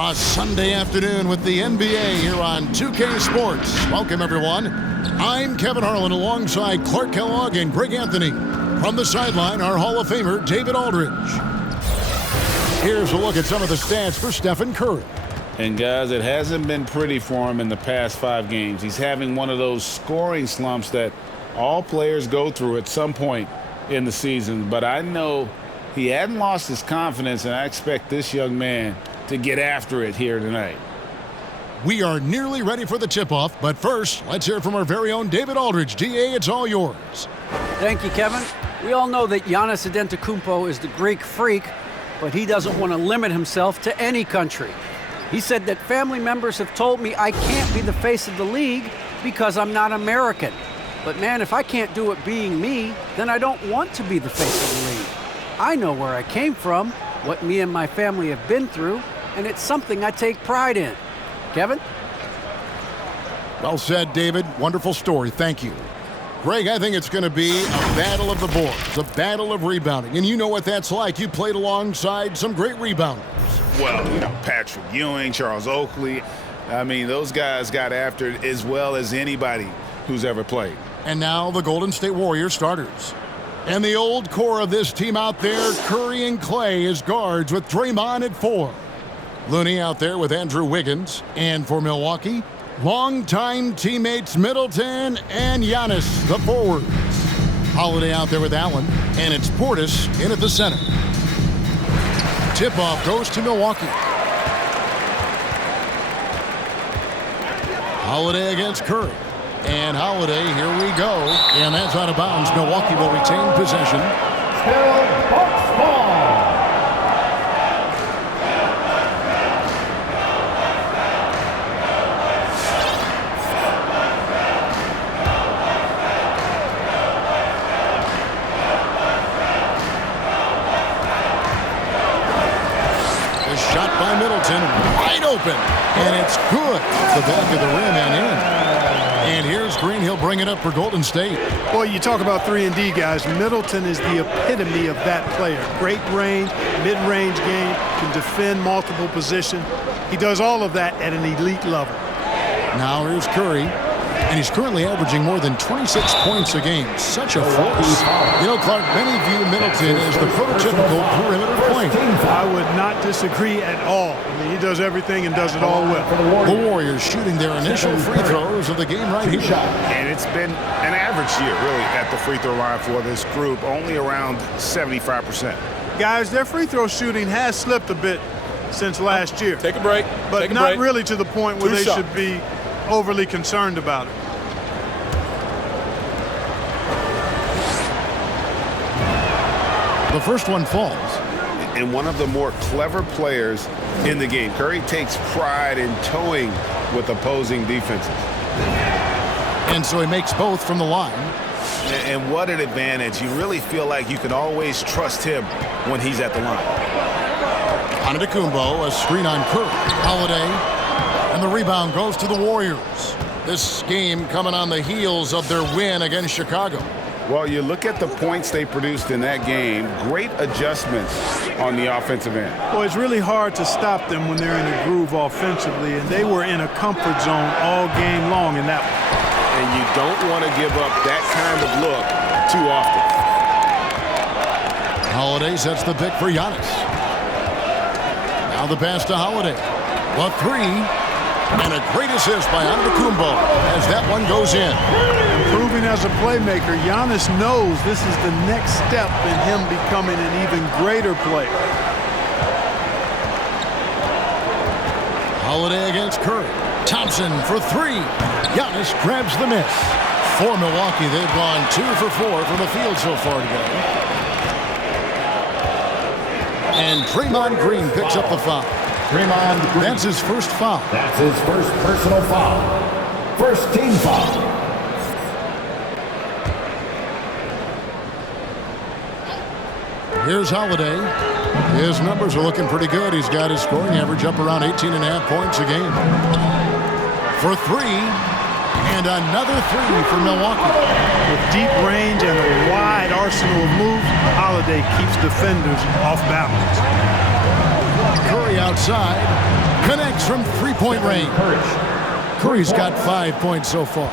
A Sunday afternoon with the NBA here on 2K Sports. Welcome, everyone. I'm Kevin Harlan alongside Clark Kellogg and Greg Anthony. From the sideline, our Hall of Famer, David Aldridge. Here's a look at some of the stats for Stephen Curry. And, guys, it hasn't been pretty for him in the past 5 games. He's having one of those scoring slumps that all players go through at some point in the season. But I know he hadn't lost his confidence, and I expect this young man to get after it here tonight. We are nearly ready for the tip-off, but first, let's hear from our very own David Aldridge. DA, it's all yours. Thank you, Kevin. We all know that Giannis Antetokounmpo is the Greek freak, but he doesn't want to limit himself to any country. He said that family members have told me I can't be the face of the league because I'm not American. But man, if I can't do it being me, then I don't want to be the face of the league. I know where I came from, what me and my family have been through, and it's something I take pride in. Kevin? Well said, David. Wonderful story. Thank you. Greg, I think it's going to be a battle of the boards, a battle of rebounding. And you know what that's like. You played alongside some great rebounders. Well, Patrick Ewing, Charles Oakley. I mean, those guys got after it as well as anybody who's ever played. And now the Golden State Warriors starters. And the old core of this team out there, Curry and Clay as guards with Draymond at 4. Looney out there with Andrew Wiggins. And for Milwaukee, longtime teammates Middleton and Giannis, the forwards. Holiday out there with Allen. And it's Portis in at the center. Tip-off goes to Milwaukee. Holiday against Curry. And Holiday, here we go. And that's out of bounds. Milwaukee will retain possession. Still Bucks ball. The shot by Middleton, wide open. And it's good. Off the back of the rim and in. And here's Green. He'll bring it up for Golden State. Boy, you talk about 3-and-D, guys. Middleton is the epitome of that player. Great range, mid-range game, can defend multiple positions. He does all of that at an elite level. Now here's Curry. And he's currently averaging more than 26 points a game. Such a force. Clark, many view Middleton as the prototypical perimeter point. I would not disagree at all. I mean, he does everything and does it all well. The Warriors shooting their initial free throws of the game right here. And it's been an average year, really, at the free throw line for this group, only around 75%. Guys, their free throw shooting has slipped a bit since last year. Take a break. But not really to the point where they should be overly concerned about it. The first one falls. And one of the more clever players in the game. Curry takes pride in towing with opposing defenses. And so he makes both from the line. And what an advantage. You really feel like you can always trust him when he's at the line. Antetokounmpo, a screen on Curry. Holiday. And the rebound goes to the Warriors. This game coming on the heels of their win against Chicago. Well, you look at the points they produced in that game, great adjustments on the offensive end. Well, it's really hard to stop them when they're in a groove offensively, and they were in a comfort zone all game long in that one. And you don't want to give up that kind of look too often. Holiday sets the pick for Giannis. Now the pass to Holiday. The three. And a great assist by Antetokounmpo as that one goes in. Improving as a playmaker, Giannis knows this is the next step in him becoming an even greater player. Holiday against Curry. Thompson for 3. Giannis grabs the miss. For Milwaukee, they've gone 2 for 4 from the field so far today. And Draymond Green picks up the foul. Draymond Green. That's his first foul. That's his first personal foul. First team foul. Here's Holiday. His numbers are looking pretty good. He's got his scoring average up around 18.5 points a game. For 3, and another 3 for Milwaukee. With deep range and a wide arsenal of moves, Holiday keeps defenders off balance. Curry outside. Connects from three-point range. Curry's got 5 points so far.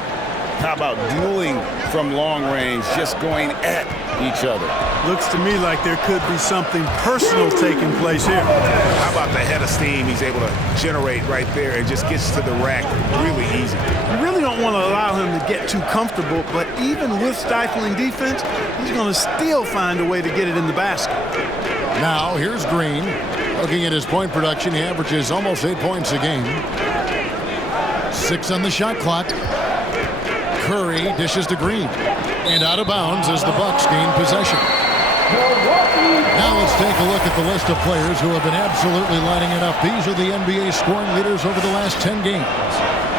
How about dueling from long range, just going at each other? Looks to me like there could be something personal taking place here. How about the head of steam he's able to generate right there and just gets to the rack really easy? You really don't want to allow him to get too comfortable, but even with stifling defense, he's going to still find a way to get it in the basket. Now, here's Green. Looking at his point production, he averages almost 8 points a game. 6 on the shot clock. Curry dishes to Green. And out of bounds as the Bucks gain possession. Now let's take a look at the list of players who have been absolutely lighting it up. These are the NBA scoring leaders over the last 10 games.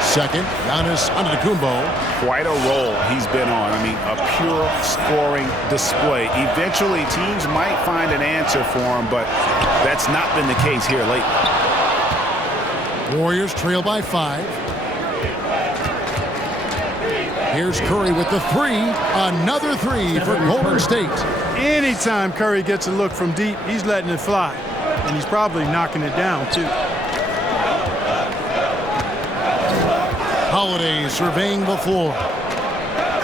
Second, Giannis Antetokounmpo. Quite a role he's been on. I mean, a pure scoring display. Eventually, teams might find an answer for him, but that's not been the case here lately. Warriors trail by 5. Here's Curry with the 3. Another 3 for Golden State. Anytime Curry gets a look from deep, he's letting it fly. And he's probably knocking it down, too. Holiday surveying the floor.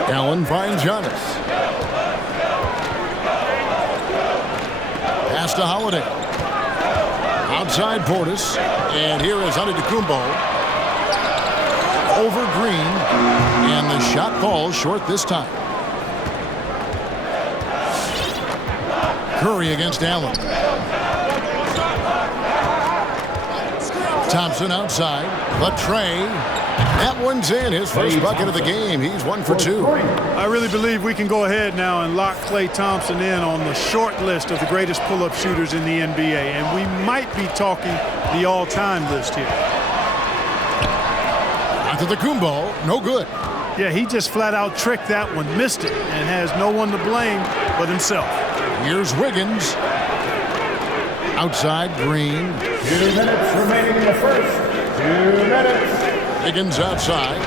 Allen finds Giannis. Pass to Holiday. Outside Portis. And here is Antetokounmpo. Over Green. And the shot falls short this time. Curry against Allen. Thompson outside. The tray. That one's in. His first bucket of the game. He's 1 for 2. I really believe we can go ahead now and lock Klay Thompson in on the short list of the greatest pull-up shooters in the NBA. And we might be talking the all-time list here. Antetokounmpo, no good. Yeah, he just flat out tricked that one, missed it, and has no one to blame but himself. Here's Wiggins. Outside Green. 2 minutes remaining in the first. 2 minutes. Wiggins outside.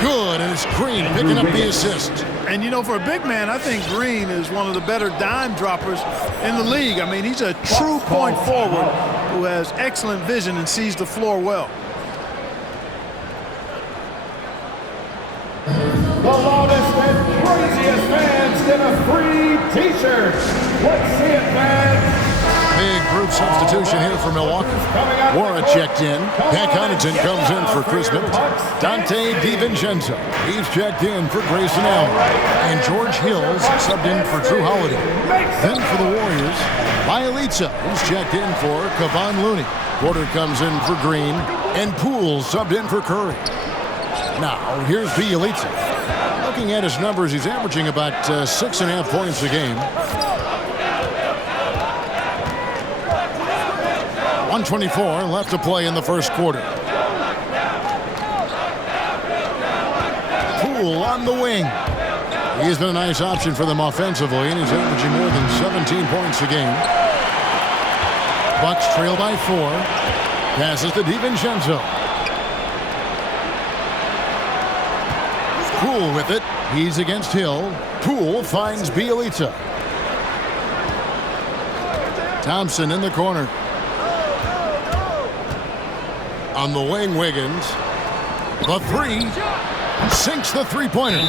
Good, and it's Green picking up the assist. And, you know, for a big man, I think Green is one of the better dime droppers in the league. I mean, he's a true point forward who has excellent vision and sees the floor well. The loudest and craziest fans get a free T-shirt. Let's see it, fans. Big group substitution here for Milwaukee. Wara checked in. Pat Connaughton comes in for Chris Middleton. Dante DiVincenzo. He's checked in for Grayson Allen. And George Hills subbed in for Drew Holiday. Then for the Warriors, Bielitsa, who's checked in for Kevon Looney. Porter comes in for Green. And Poole subbed in for Curry. Now, here's Bielitsa. Looking at his numbers, he's averaging about 6.5 points a game. 1:24 left to play in the first quarter. Poole on the wing. He's been a nice option for them offensively, and he's averaging more than 17 points a game. Bucks trail by 4. Passes to DiVincenzo. Poole with it. He's against Hill. Poole finds Bielitsa. Thompson in the corner. On the wing, Wiggins. The 3. Sinks the three-pointer.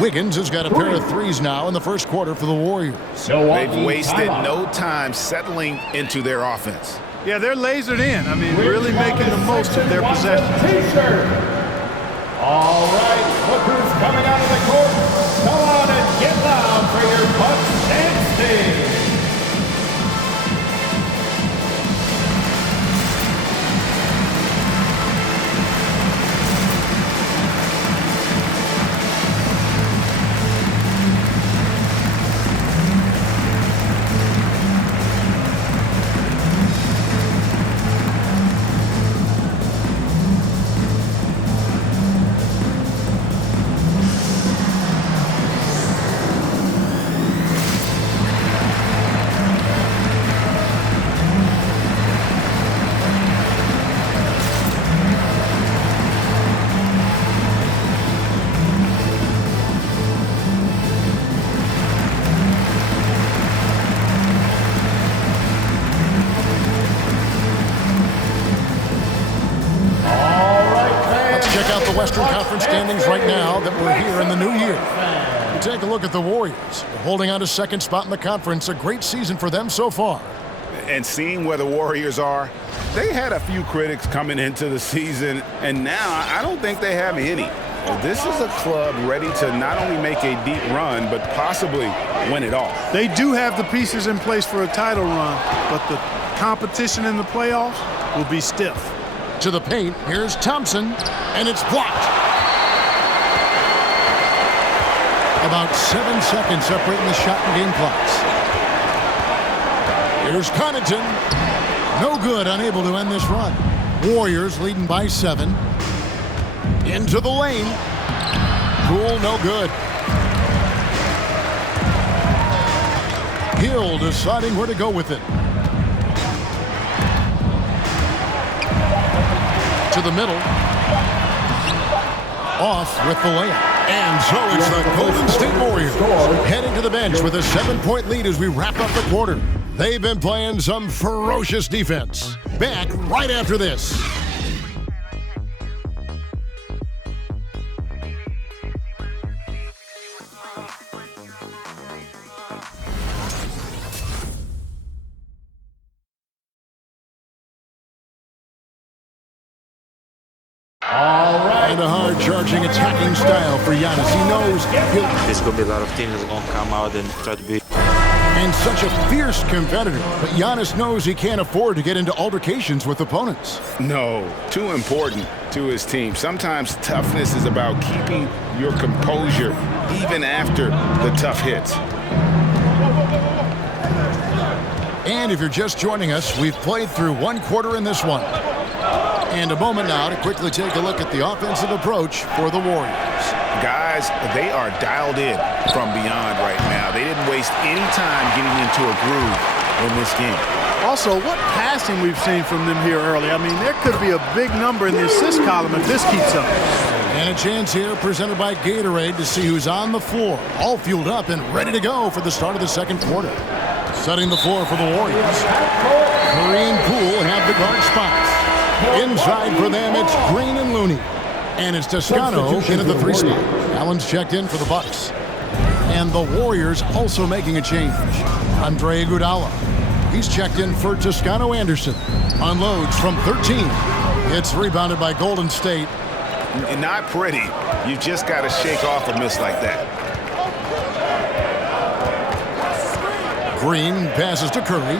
Wiggins has got a pair of 3s now in the first quarter for the Warriors. They've wasted no time settling into their offense. Yeah, they're lasered in. I mean, really making the most of their possession. T-shirt. All right, look who's coming out of the court. Come on and get loud for your Bucks and Sting. now that we're here in the new year. We take a look at the Warriors. They're holding on to second spot in the conference. A great season for them so far. And seeing where the Warriors are, they had a few critics coming into the season, and now I don't think they have any. This is a club ready to not only make a deep run, but possibly win it all. They do have the pieces in place for a title run, but the competition in the playoffs will be stiff. To the paint, here's Thompson, and it's blocked. About 7 seconds separating the shot and game clocks. Here's Connaughton. No good, unable to end this run. Warriors leading by 7. Into the lane. Poole, no good. Hill deciding where to go with it. To the middle. Off with the layup. And so it's the Golden State Warriors heading to the bench with a 7-point lead as we wrap up the quarter. They've been playing some ferocious defense. Back right after this. And a hard-charging, attacking style for Giannis. He knows there's going to be a lot of teams that are going to come out and try to be. And such a fierce competitor. But Giannis knows he can't afford to get into altercations with opponents. No, too important to his team. Sometimes toughness is about keeping your composure even after the tough hits. And if you're just joining us, we've played through one quarter in this one. And a moment now to quickly take a look at the offensive approach for the Warriors. Guys, they are dialed in from beyond right now. They didn't waste any time getting into a groove in this game. Also, what passing we've seen from them here early. I mean, there could be a big number in the assist column if this keeps up. And a chance here presented by Gatorade to see who's on the floor. All fueled up and ready to go for the start of the second quarter. Setting the floor for the Warriors. Curry and Poole have the guard spots. Inside for them, it's Green and Looney. And it's Toscano into the 3 spot. Allen's checked in for the Bucks. And the Warriors also making a change. Andre Iguodala. He's checked in for Toscano Anderson. Unloads from 13. It's rebounded by Golden State. Not pretty. You just got to shake off a miss like that. Green passes to Curry.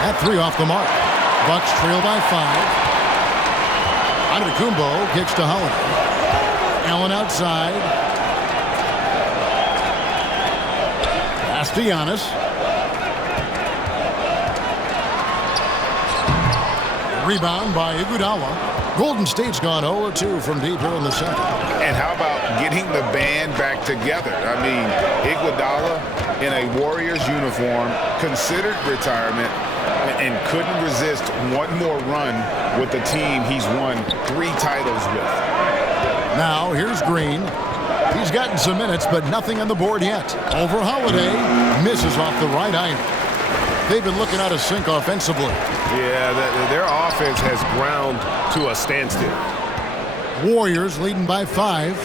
That 3 off the mark. Bucks trail by 5. Antetokounmpo kicks to Holiday. Allen outside. Pass to Giannis. Rebound by Iguodala. Golden State's gone 0-2 from deep here in the center. And how about getting the band back together? I mean, Iguodala in a Warriors uniform, considered retirement, and couldn't resist one more run with the team he's won 3 titles with. Now here's Green. He's gotten some minutes, but nothing on the board yet. Over Holiday, misses off the right iron. They've been looking out of sync offensively. Yeah, their offense has ground to a standstill. Warriors leading by 5.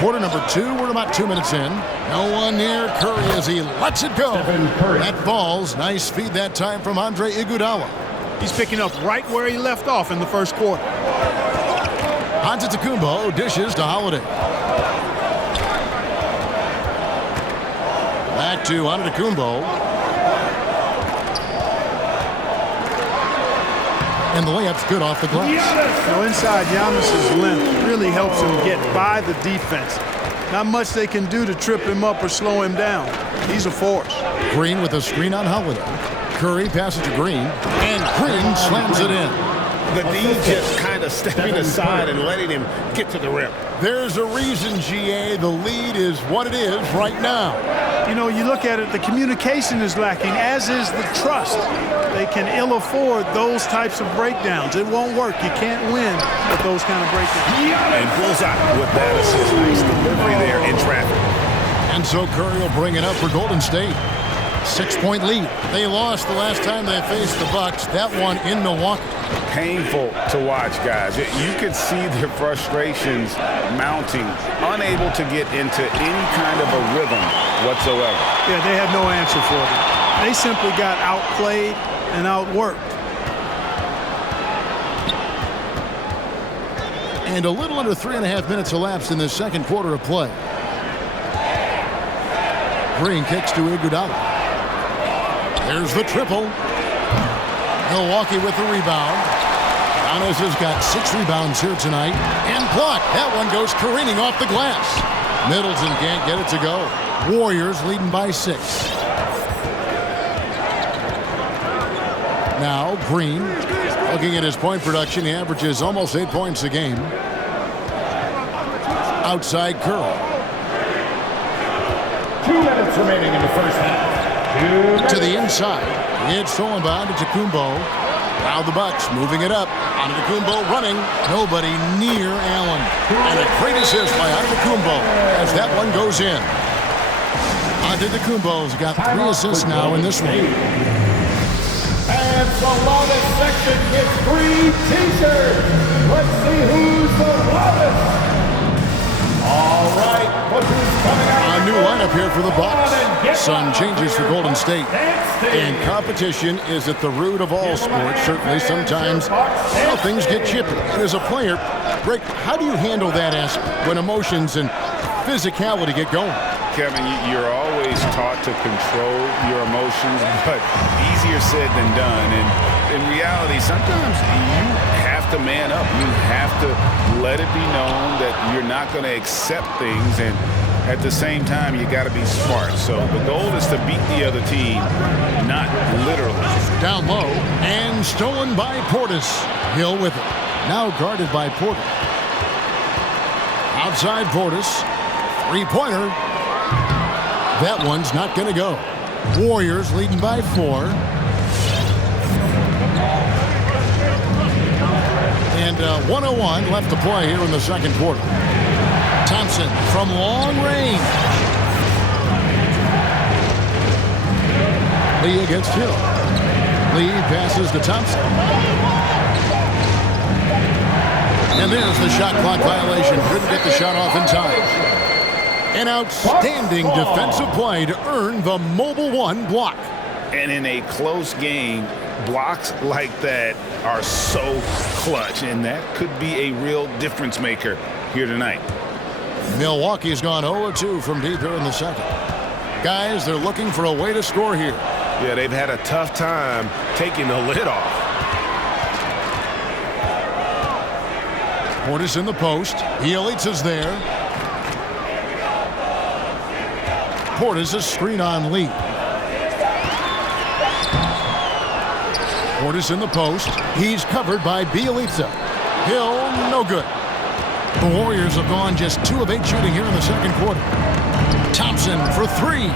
Quarter number 2, we're about 2 minutes in. No one near Curry as he lets it go. That falls. Nice feed that time from Andre Iguodala. He's picking up right where he left off in the first quarter. Antetokounmpo dishes to Holiday. Back to Antetokounmpo. And the layup's good off the glass. So inside, Giannis's length really helps him get by the defense. Not much they can do to trip him up or slow him down. He's a force. Green with a screen on Holiday. Curry passes to Green, and Green slams it in. The D just kind of stepping aside and letting him get to the rim. There's a reason, GA, the lead is what it is right now. You know, you look at it, the communication is lacking, as is the trust. They can ill afford those types of breakdowns. It won't work. You can't win with those kind of breakdowns. And bullseye with that assist. Nice delivery there in traffic. And so Curry will bring it up for Golden State. 6-point lead. They lost the last time they faced the Bucks. That one in Milwaukee. Painful to watch, guys. You could see their frustrations mounting, unable to get into any kind of a rhythm whatsoever. Yeah, they had no answer for them. They simply got outplayed and outworked. And a little under 3.5 minutes elapsed in the second quarter of play. Green kicks to Iguodala. There's the triple. Milwaukee with the rebound. Giannis has got 6 rebounds here tonight. And blocked. That one goes careening off the glass. Middleton can't get it to go. Warriors leading by 6. Now Green, looking at his point production, he averages almost 8 points a game. Outside Curry. 2 minutes remaining in the first half. To the inside. It's stolen by Antetokounmpo. Now the Bucks moving it up. Antetokounmpo running. Nobody near Allen. And a great assist by Antetokounmpo as that one goes in. Antetokounmpo's got 3 assists now in this one. And the loudest section gets 3 T-shirts. Let's see who's the loudest. All right, look who's coming out. A new lineup here for the Bucks. Some changes for Golden State. And competition is at the root of all sports. Certainly, sometimes things get chippy. And as a player, Rick, how do you handle that aspect when emotions and physicality get going? Kevin, you're always taught to control your emotions, but easier said than done. And in reality, sometimes you have to man up. You have to let it be known that you're not going to accept things, and at the same time, you got to be smart. So the goal is to beat the other team, not literally. Down low and stolen by Portis. Hill with it. Now guarded by Porter. Outside Portis. 3-pointer. That one's not going to go. Warriors leading by 4. And 1:01 left to play here in the second quarter. Thompson from long range. Lee against Hill. Lee passes to Thompson. And there's the shot clock violation. Couldn't get the shot off in time. An outstanding defensive play to earn the Mobile One block. And in a close game, blocks like that are so clutch, and that could be a real difference maker here tonight. Milwaukee's gone 0-2 from deep here in the second. Guys, they're looking for a way to score here. Yeah, they've had a tough time taking the lid off. Portis in the post. Bielitsa's there. Portis a screen on Lee. Portis in the post. He's covered by Bielitsa. Hill, no good. The Warriors have gone just 2 of 8 shooting here in the second quarter. Thompson for 3.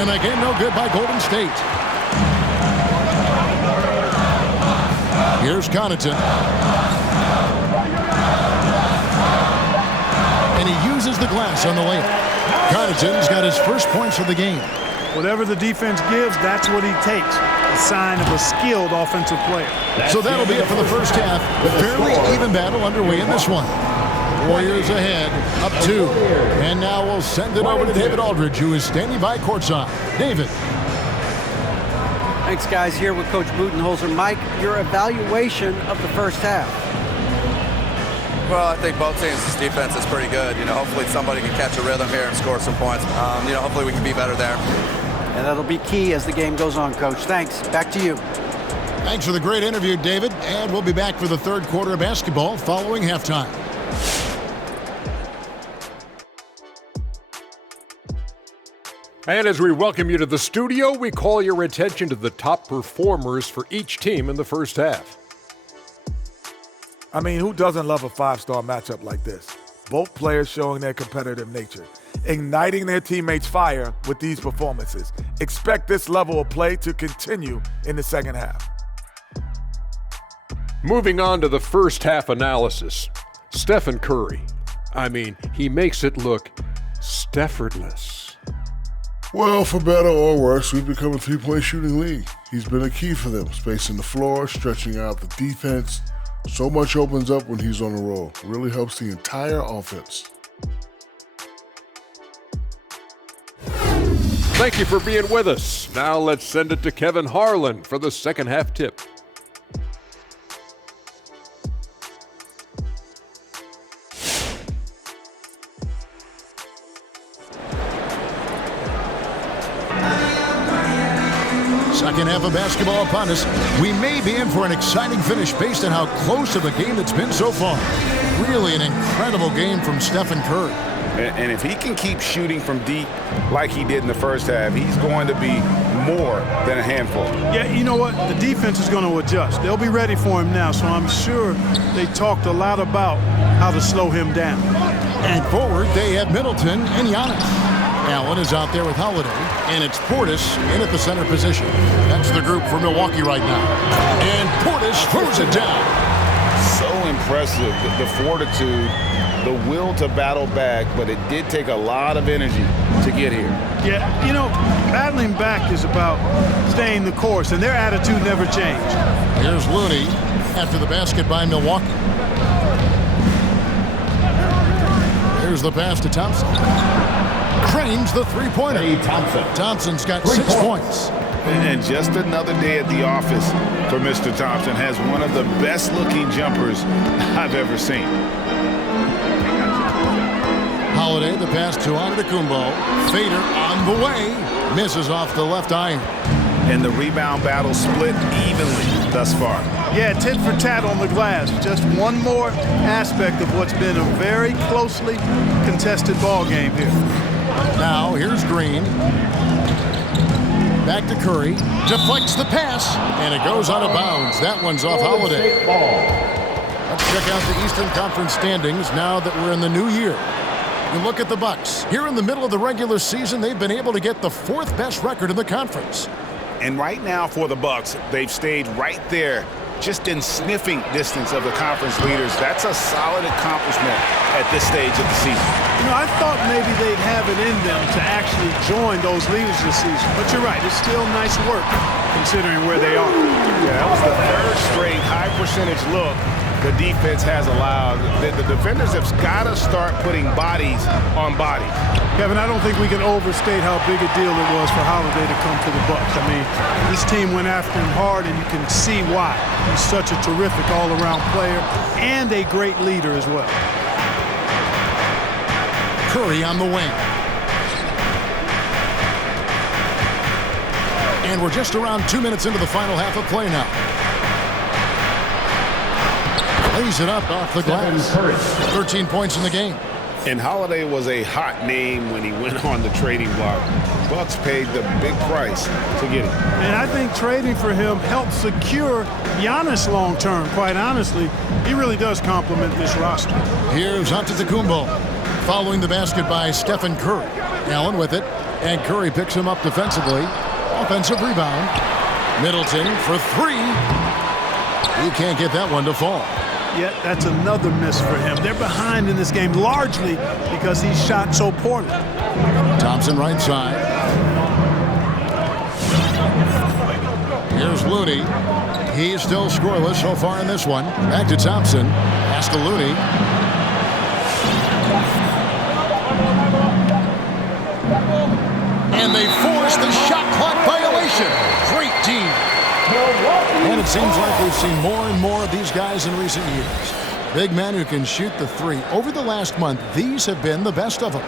And again, no good by Golden State. Here's Connaughton. And he uses the glass on the layup. Connaughton's got his first points of the game. Whatever the defense gives, that's what he takes. A sign of a skilled offensive player. So that'll be it for the first half. Fairly even battle underway in this one. Warriors ahead, up 2. And now we'll send it over to David Aldridge, who is standing by courtside. David. Thanks, guys. Here with Coach Budenholzer. Mike, your evaluation of the first half. Well, I think both teams' defense is pretty good. Hopefully somebody can catch a rhythm here and score some points. Hopefully we can be better there. And that'll be key as the game goes on, Coach. Thanks. Back to you. Thanks for the great interview, David. And we'll be back for the third quarter of basketball following halftime. And as we welcome you to the studio, we call your attention to the top performers for each team in the first half. I mean, who doesn't love a 5-star matchup like this? Both players showing their competitive nature, igniting their teammates' fire with these performances. Expect this level of play to continue in the second half. Moving on to the first half analysis. Stephen Curry. I mean, he makes it look Steffordless. Well, for better or worse, we've become a three-point shooting league. He's been a key for them, spacing the floor, stretching out the defense. So much opens up when he's on the roll. Really helps the entire offense. Thank you for being with us. Now let's send it to Kevin Harlan for the second half tip. Second half of basketball upon us. We may be in for an exciting finish based on how close of a game it's been so far. Really an incredible game from Stephen Curry. And if he can keep shooting from deep like he did in the first half, he's going to be more than a handful. Yeah, you know what? The defense is going to adjust. They'll be ready for him now, so I'm sure they talked a lot about how to slow him down. And forward, they have Middleton and Giannis. Allen is out there with Holiday, and it's Portis in at the center position. That's the group for Milwaukee right now. And Portis throws it down. So impressive, the fortitude, the will to battle back, but it did take a lot of energy to get here. Yeah, you know, battling back is about staying the course, and their attitude never changed. Here's Looney after the basket by Milwaukee. Here's the pass to Thompson. Cranes the three-pointer. Hey, Thompson's got 6 points. And just another day at the office for Mr. Thompson. Has one of the best-looking jumpers I've ever seen. Holiday, the pass to Antetokounmpo. Fader on the way. Misses off the left iron. And the rebound battle split evenly thus far. Yeah, tit for tat on the glass. Just one more aspect of what's been a very closely contested ball game here. Now, here's Green. Back to Curry. Deflects the pass, and it goes out of bounds. That one's off Holiday. Let's check out the Eastern Conference standings now that we're in the new year. You look at the Bucks. Here in the middle of the regular season, they've been able to get the 4th best record in the conference. And right now for the Bucks, they've stayed right there, just in sniffing distance of the conference leaders. That's a solid accomplishment at this stage of the season. You know, I thought maybe they'd have it in them to actually join those leaders this season. But you're right, it's still nice work considering where they are. Yeah, that was the 3rd straight high percentage look the defense has allowed. The defenders have got to start putting bodies on bodies. Kevin, I don't think we can overstate how big a deal it was for Holiday to come to the Bucks. I mean, this team went after him hard, and you can see why. He's such a terrific all-around player and a great leader as well. Curry on the wing. And we're just around 2 minutes into the final half of play now. Lays it up off the glass. 13 points in the game. And Holiday was a hot name when he went on the trading block. Bucks paid the big price to get him. And I think trading for him helped secure Giannis long-term. Quite honestly, he really does complement this roster. Here's Antetokounmpo following the basket by Stephen Curry. Allen with it, and Curry picks him up defensively. Offensive rebound. Middleton for 3. He can't get that one to fall. Yet that's another miss for him. They're behind in this game largely because he shot so poorly. Thompson right side. Here's Looney. He's still scoreless so far in this one. Back to Thompson. Pass to Looney. And they force the shot clock violation. Great team. And it seems like we've seen more and more of these guys in recent years. Big men who can shoot the 3. Over the last month, these have been the best of them.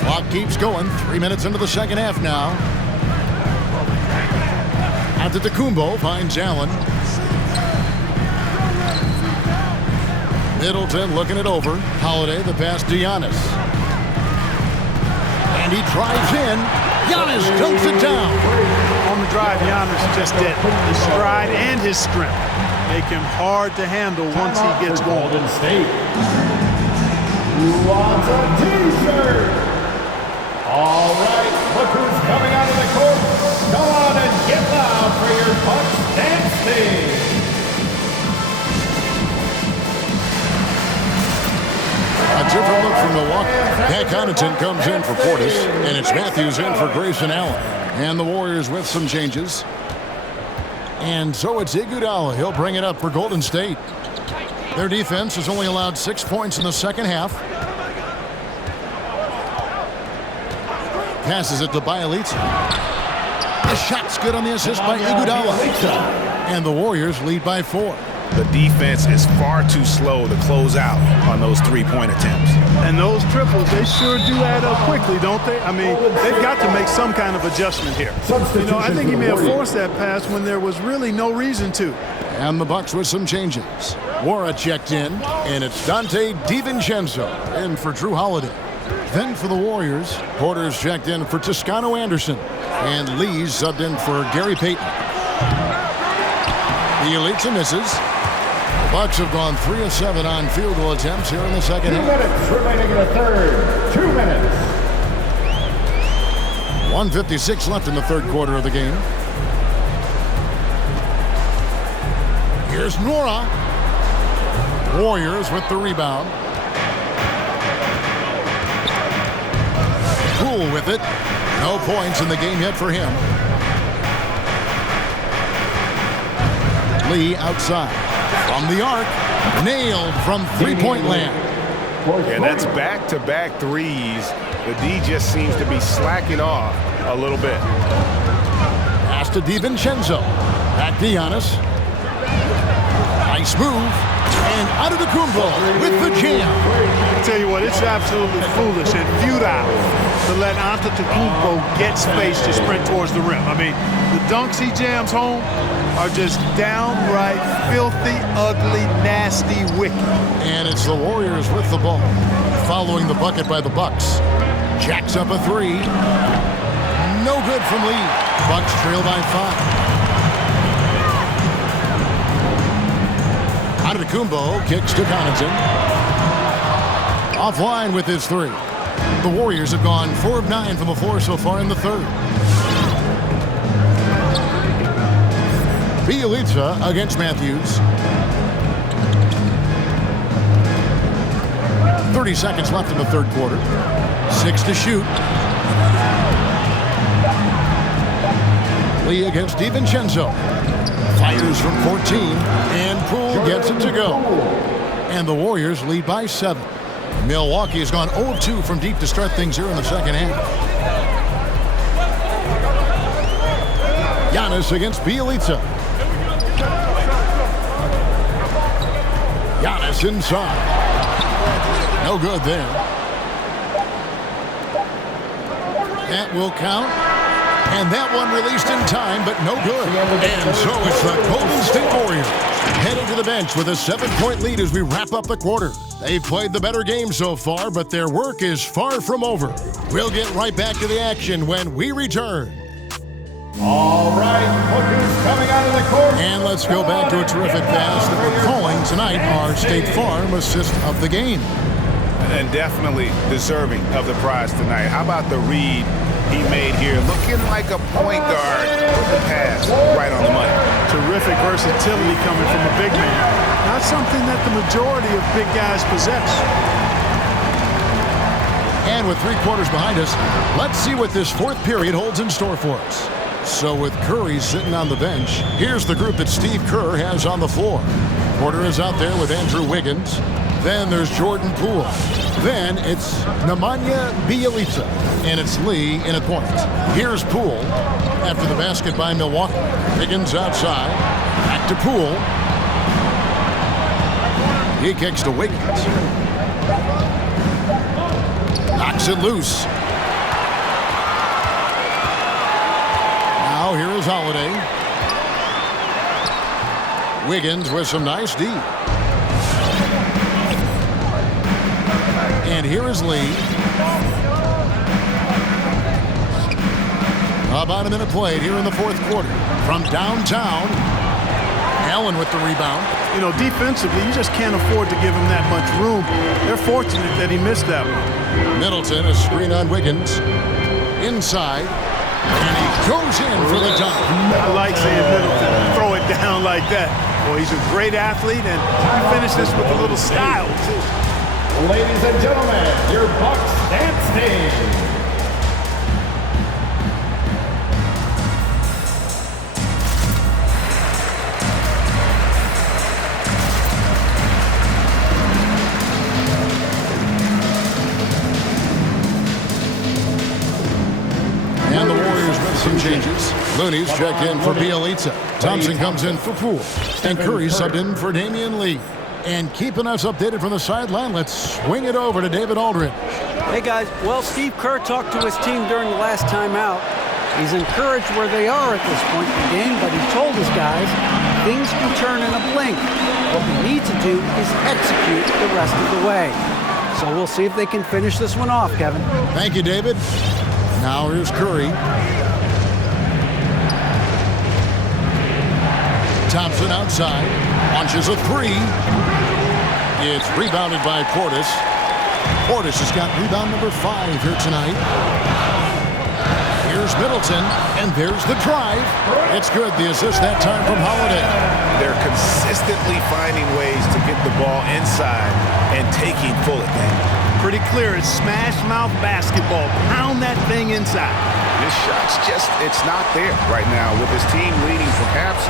Clock keeps going. 3 minutes into the second half now. Antetokounmpo finds Allen. Middleton looking it over. Holiday, the pass to Giannis. And he drives in. Giannis dunks it down. On the drive, Giannis just did. His stride and his strength make him hard to handle once he gets going. Golden State. Who wants a T-shirt? All right, look who's coming out of the court. Go on and get loud for your Bucks dance team. A different look from Milwaukee. Pat Connaughton comes in for Portis, and it's Matthews in for Grayson Allen. And the Warriors with some changes. And so it's Iguodala. He'll bring it up for Golden State. Their defense has only allowed 6 points in the second half. Passes it to Bielitsa. The shot's good on the assist by Iguodala. And the Warriors lead by 4. The defense is far too slow to close out on those three-point attempts. And those triples, they sure do add up quickly, don't they? I mean, they've got to make some kind of adjustment here. You know, I think he may have forced that pass when there was really no reason to. And the Bucks with some changes. Wara checked in, and it's Dante DiVincenzo in for Drew Holiday. Then for the Warriors, Porter's checked in for Toscano Anderson, and Lee's subbed in for Gary Payton. Bielitsa misses. The Bucks have gone 3 of 7 on field goal attempts here in the second half. 2 minutes remaining in the third. 2 minutes. 1:56 left in the third quarter of the game. Here's Nora. Warriors with the rebound. Poole with it. No points in the game yet for him. Lee outside. From the arc. Nailed from three-point land. And that's back-to-back threes. The D just seems to be slacking off a little bit. Pass to DiVincenzo. Back to Giannis. Nice move. And Antetokounmpo with the jam. I tell you what, it's absolutely foolish and futile to let Antetokounmpo get space to sprint towards the rim. I mean, the dunks he jams home are just downright filthy, ugly, nasty, wicked. And it's the Warriors with the ball, following the bucket by the Bucks. Jacks up a 3. No good from Lee. Bucks trail by 5. Antetokounmpo kicks to Connaughton. Offline with his 3. The Warriors have gone 4 of 9 from the floor so far in the third. Bielitsa against Matthews. 30 seconds left in the third quarter. 6 to shoot. Lee against DiVincenzo. Fires from 14, and Poole gets it to go. And the Warriors lead by 7. Milwaukee has gone 0-2 from deep to start things here in the second half. Giannis against Bielitsa. Giannis inside. No good there. That will count. And that one released in time, but no good. And so it's the Golden State Warriors heading to the bench with a 7-point lead as we wrap up the quarter. They've played the better game so far, but their work is far from over. We'll get right back to the action when we return. All right, look who's coming out of the court. And let's go back to a terrific pass that we're calling tonight our State Farm assist of the game. And definitely deserving of the prize tonight. How about the read he made here? Looking like a point guard with the pass right on the money. Terrific versatility coming from a big man. Not something that the majority of big guys possess. And with 3 quarters behind us, let's see what this fourth period holds in store for us. So with Curry sitting on the bench, here's the group that Steve Kerr has on the floor. Porter is out there with Andrew Wiggins. Then there's Jordan Poole. Then it's Nemanja Bjelica, and it's Lee in at point. Here's Poole after the basket by Milwaukee. Wiggins outside. Back to Poole. He kicks to Wiggins. Knocks it loose. Now here is Holiday. Wiggins with some nice D. And here is Lee. About a minute played here in the fourth quarter. From downtown, Allen with the rebound. You know, defensively, you just can't afford to give him that much room. They're fortunate that he missed that one. Middleton, a screen on Wiggins. Inside. And he goes in for the dunk. I like seeing Middleton throw it down like that. Boy, he's a great athlete, and he finished this with a little style, too. Ladies and gentlemen, your Bucks dance team. And the Warriors with some changes. Looney's checked in for Bielitsa. Thompson comes in for Poole. And Curry subbed in for Damian Lee. And keeping us updated from the sideline, let's swing it over to David Aldridge. Hey, guys. Well, Steve Kerr talked to his team during the last timeout. He's encouraged where they are at this point in the game, but he told his guys things can turn in a blink. What we need to do is execute the rest of the way. So we'll see if they can finish this one off, Kevin. Thank you, David. Now here's Curry. Thompson outside. Launches a three. It's rebounded by Portis. Portis has got rebound number 5 here tonight. Here's Middleton, and there's the drive. It's good, the assist that time from Holiday. They're consistently finding ways to get the ball inside and taking full advantage. Pretty clear, it's smash mouth basketball. Pound that thing inside. This shot's just, it's not there right now. With his team leading, perhaps,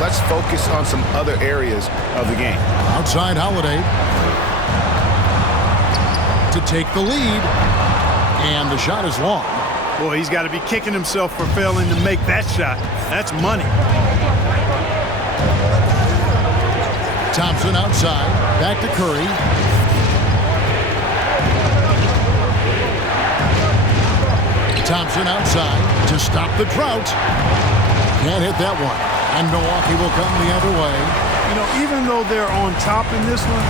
let's focus on some other areas of the game. Outside Holiday to take the lead, and the shot is long. Boy, he's got to be kicking himself for failing to make that shot. That's money. Thompson outside, back to Curry. Thompson outside to stop the drought. Can't hit that one. And Milwaukee will come the other way. Even though they're on top in this one,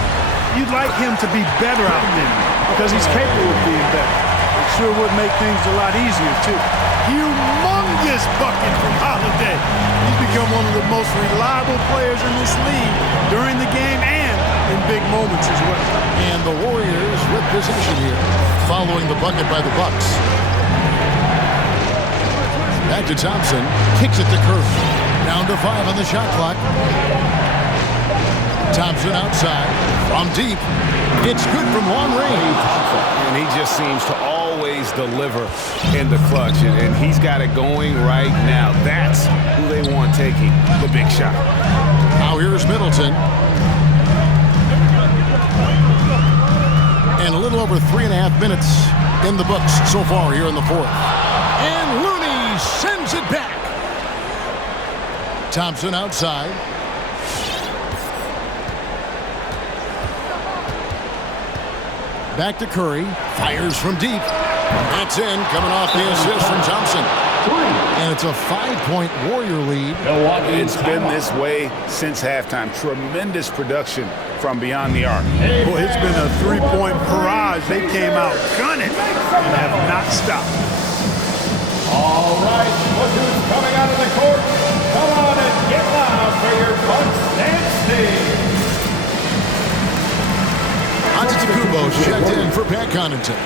you'd like him to be better out there because he's capable of being better. It sure would make things a lot easier, too. Humongous bucket from Holiday. He's become one of the most reliable players in this league during the game and in big moments as well. And the Warriors with possession here, following the bucket by the Bucks. Back to Thompson, kicks it to Curry. Down to 5 on the shot clock. Thompson outside, from deep. It's good from long range. And he just seems to always deliver in the clutch, and he's got it going right now. That's who they want taking the big shot. Now here's Middleton. And a little over 3.5 minutes in the books so far here in the fourth. And Looney sends it back. Thompson outside. Back to Curry. Fires from deep. That's in, coming off the assist from Thompson. And it's a 5-point Warrior lead. It's been this way since halftime. Tremendous production from beyond the arc. Boy, it's been a 3-point barrage. They came out gunning and have not stopped. All right, look who's coming out of the court. Come on and get loud for your Bucks dance team. Antetokounmpo's checked in for Pat Connaughton.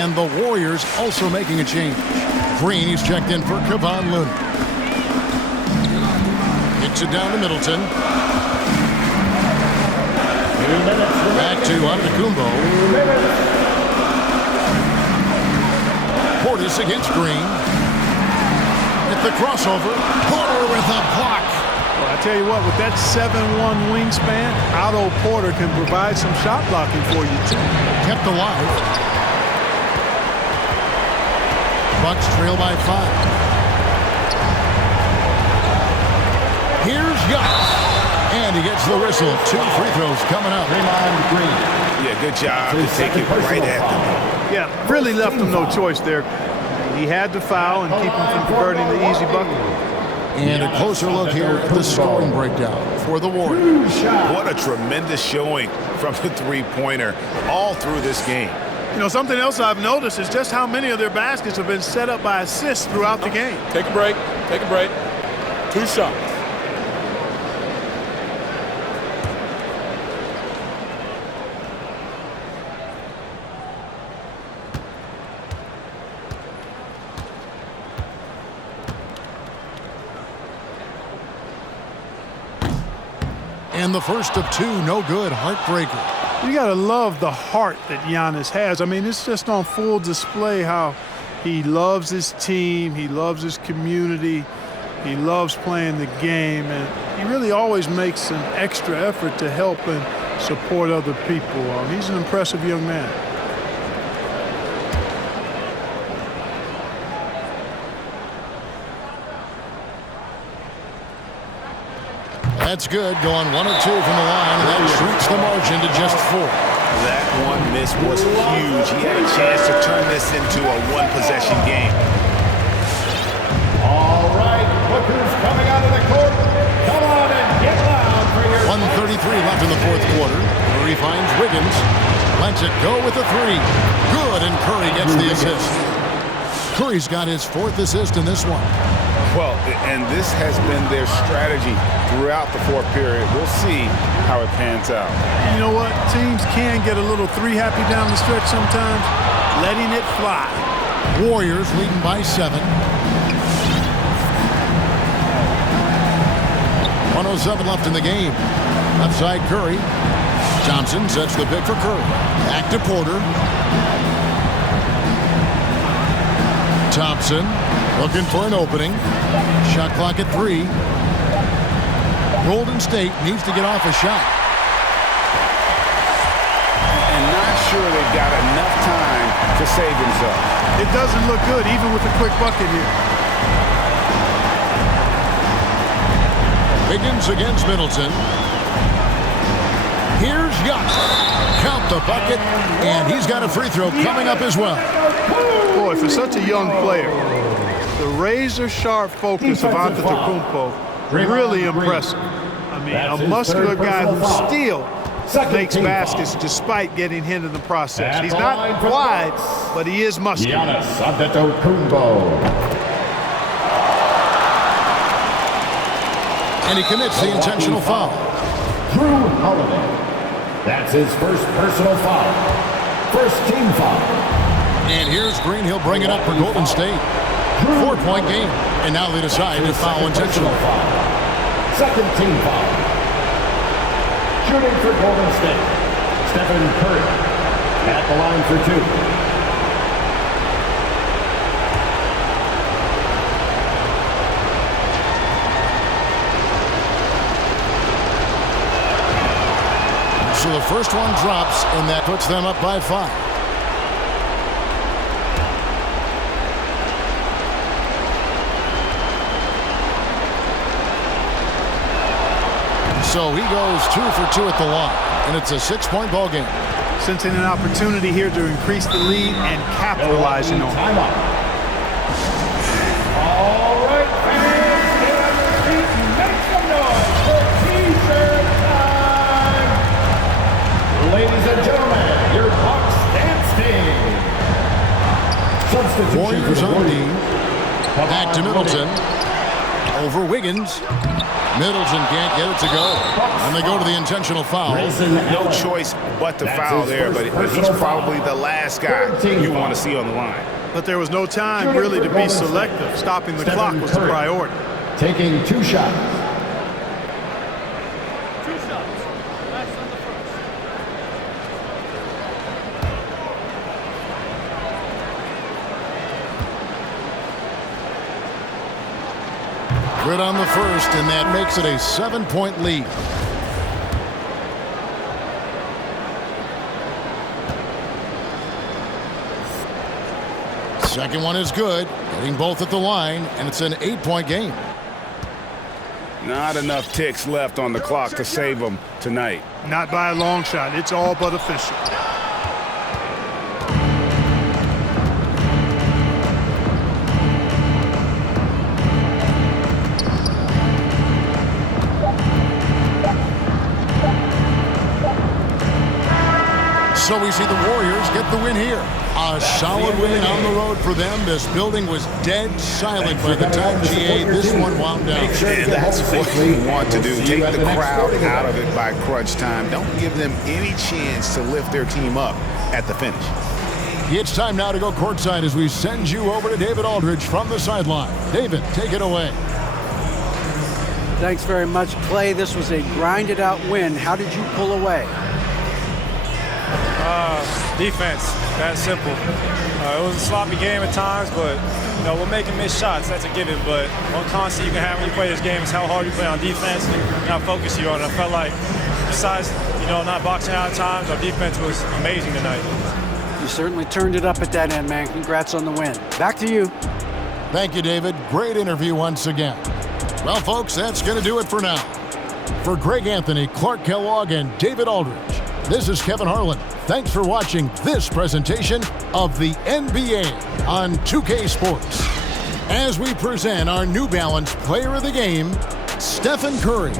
And the Warriors also making a change. Green, he's checked in for Kevon Looney. Kicks it down to Middleton. Back to Antetokounmpo. Portis against Green. At the crossover. Porter with a block. Well, I tell you what, with that 7'1" wingspan, Otto Porter can provide some shot blocking for you, too. Kept alive. Bucks trail by 5. Here's Giannis. And he gets the whistle. 2 free throws coming up. Draymond Green. Yeah, good job to take it right at them. Yeah, really left him no choice there. He had to foul and keep him from converting the easy bucket. And a closer look here at the scoring breakdown for the Warriors. What a tremendous showing from the three-pointer all through this game. Something else I've noticed is just how many of their baskets have been set up by assists throughout the game. Take a break. Take a break. 2 shots. And the first of 2, no good, heartbreaker. You got to love the heart that Giannis has. I mean, it's just on full display how he loves his team, he loves his community, he loves playing the game, and he really always makes an extra effort to help and support other people. He's an impressive young man. That's good, going 1 of 2 from the line, and that shrinks the margin to just 4. That one miss was huge. He had a chance to turn this into a one-possession game. All right, look who's coming out of the court. Come on and get loud for your... 1:33 left in the fourth quarter. Curry finds Wiggins. Lets it go with the 3. Good, and Curry gets the assist. Curry's got his 4th assist in this one. Well, and this has been their strategy throughout the fourth period. We'll see how it pans out. You know what? Teams can get a little 3-happy down the stretch sometimes. Letting it fly. Warriors leading by 7. 1:07 left in the game. Outside Curry. Thompson sets the pick for Curry. Back to Porter. Thompson looking for an opening. Shot clock at 3. Golden State needs to get off a shot. And not sure they've got enough time to save themselves. It doesn't look good, even with a quick bucket here. Wiggins against Middleton. Here's Giannis. Count the bucket, and he's got a free throw coming up as well. Boy, for such a young player, the razor-sharp focus of Antetokounmpo, really impressive. I mean, a muscular guy who still makes baskets despite getting hit in the process. He's not wide, but he is muscular. Giannis Antetokounmpo. And he commits the intentional foul. Drew Holiday. That's his first personal foul. First team foul. And here's Green. He'll bring it up for Golden State. 4-point game. And now they decide to foul intentional. Second team foul. Shooting for Golden State. Stephen Curry at the line for 2. So the first one drops, and that puts them up by 5. So he goes 2 for 2 at the line, and it's a 6-point ball game. Sensing an opportunity here to increase the lead and capitalizing on it. All right, fans, get on your feet and make some noise for T-shirt time. Ladies and gentlemen, your Bucks dance team. Substitution Warriors for the on D. Warriors. Back to Middleton. Over Wiggins. Middleton can't get it to go. And they go to the intentional foul. No choice but to foul there, but he's probably the last guy you want to see on the line. But there was no time really to be selective. Stopping the clock was the priority. Taking 2 shots. Good on the first, and that makes it a 7-point lead. Second one is good, getting both at the line, and it's an 8-point game. Not enough ticks left on the clock to save them tonight. Not by a long shot. It's all but official. So we see the Warriors get the win here. A solid win on the road for them. This building was dead silent by the time GA this one wound down. And that's what you want to do. Take the crowd out of it by crunch time. Don't give them any chance to lift their team up at the finish. It's time now to go courtside as we send you over to David Aldridge from the sideline. David, take it away. Thanks very much, Clay. This was a grinded-out win. How did you pull away? Defense, that's simple. It was a sloppy game at times, but we're making missed shots. That's a given. But one constant you can have when you play this game is how hard you play on defense and how focused you are. And I felt like, besides not boxing out at times, our defense was amazing tonight. You certainly turned it up at that end, man. Congrats on the win. Back to you. Thank you, David. Great interview once again. Well, folks, that's going to do it for now. For Greg Anthony, Clark Kellogg, and David Aldridge, this is Kevin Harlan. Thanks for watching this presentation of the NBA on 2K Sports. As we present our New Balance Player of the Game, Stephen Curry.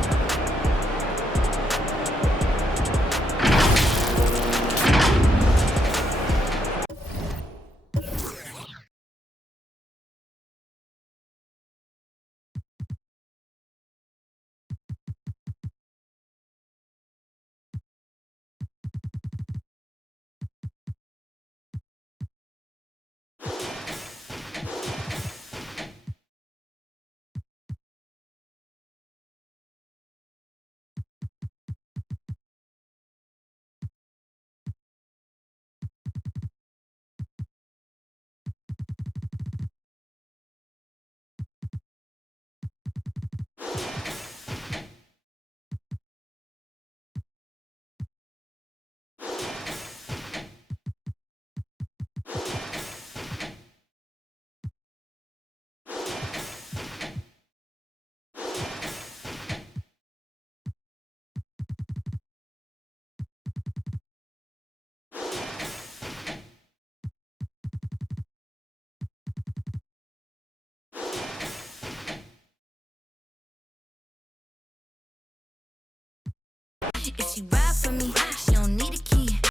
If you ride